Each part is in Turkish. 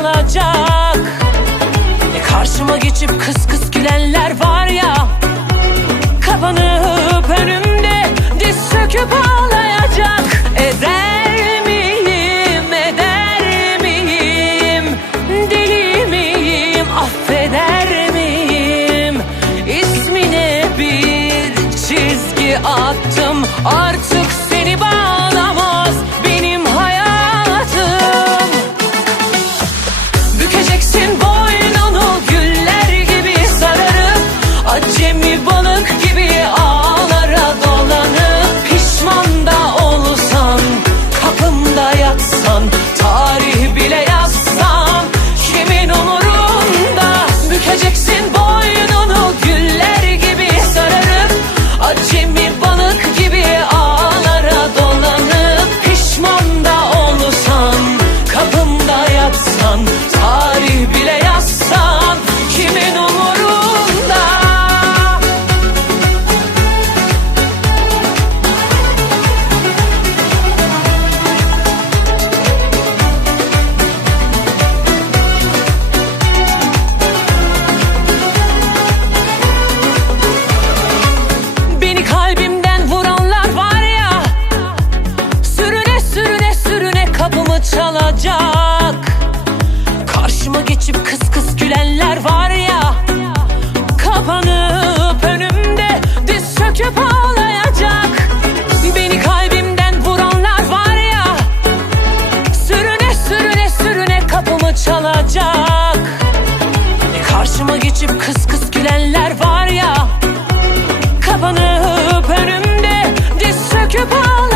çalacak e Karşıma geçip kıs kıs gülenler var ya. Kapanıp önümde diz söküp ağlayacak. Eder miyim, eder miyim? Deli miyim, affeder miyim? İsmine bir çizgi attım. Artık Geçip kıs kıs gülenler var ya. Kapanıp önümde diz söküp ağlayacak. Beni kalbimden vuranlar var ya. Sürüne sürüne sürüne kapımı çalacak. Karşıma geçip kıs kıs gülenler var ya. Kapanıp önümde diz söküp ağlayacak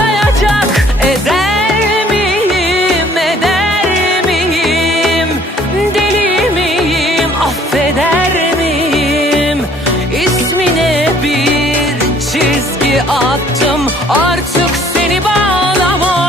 attım. Artık seni bağlamam.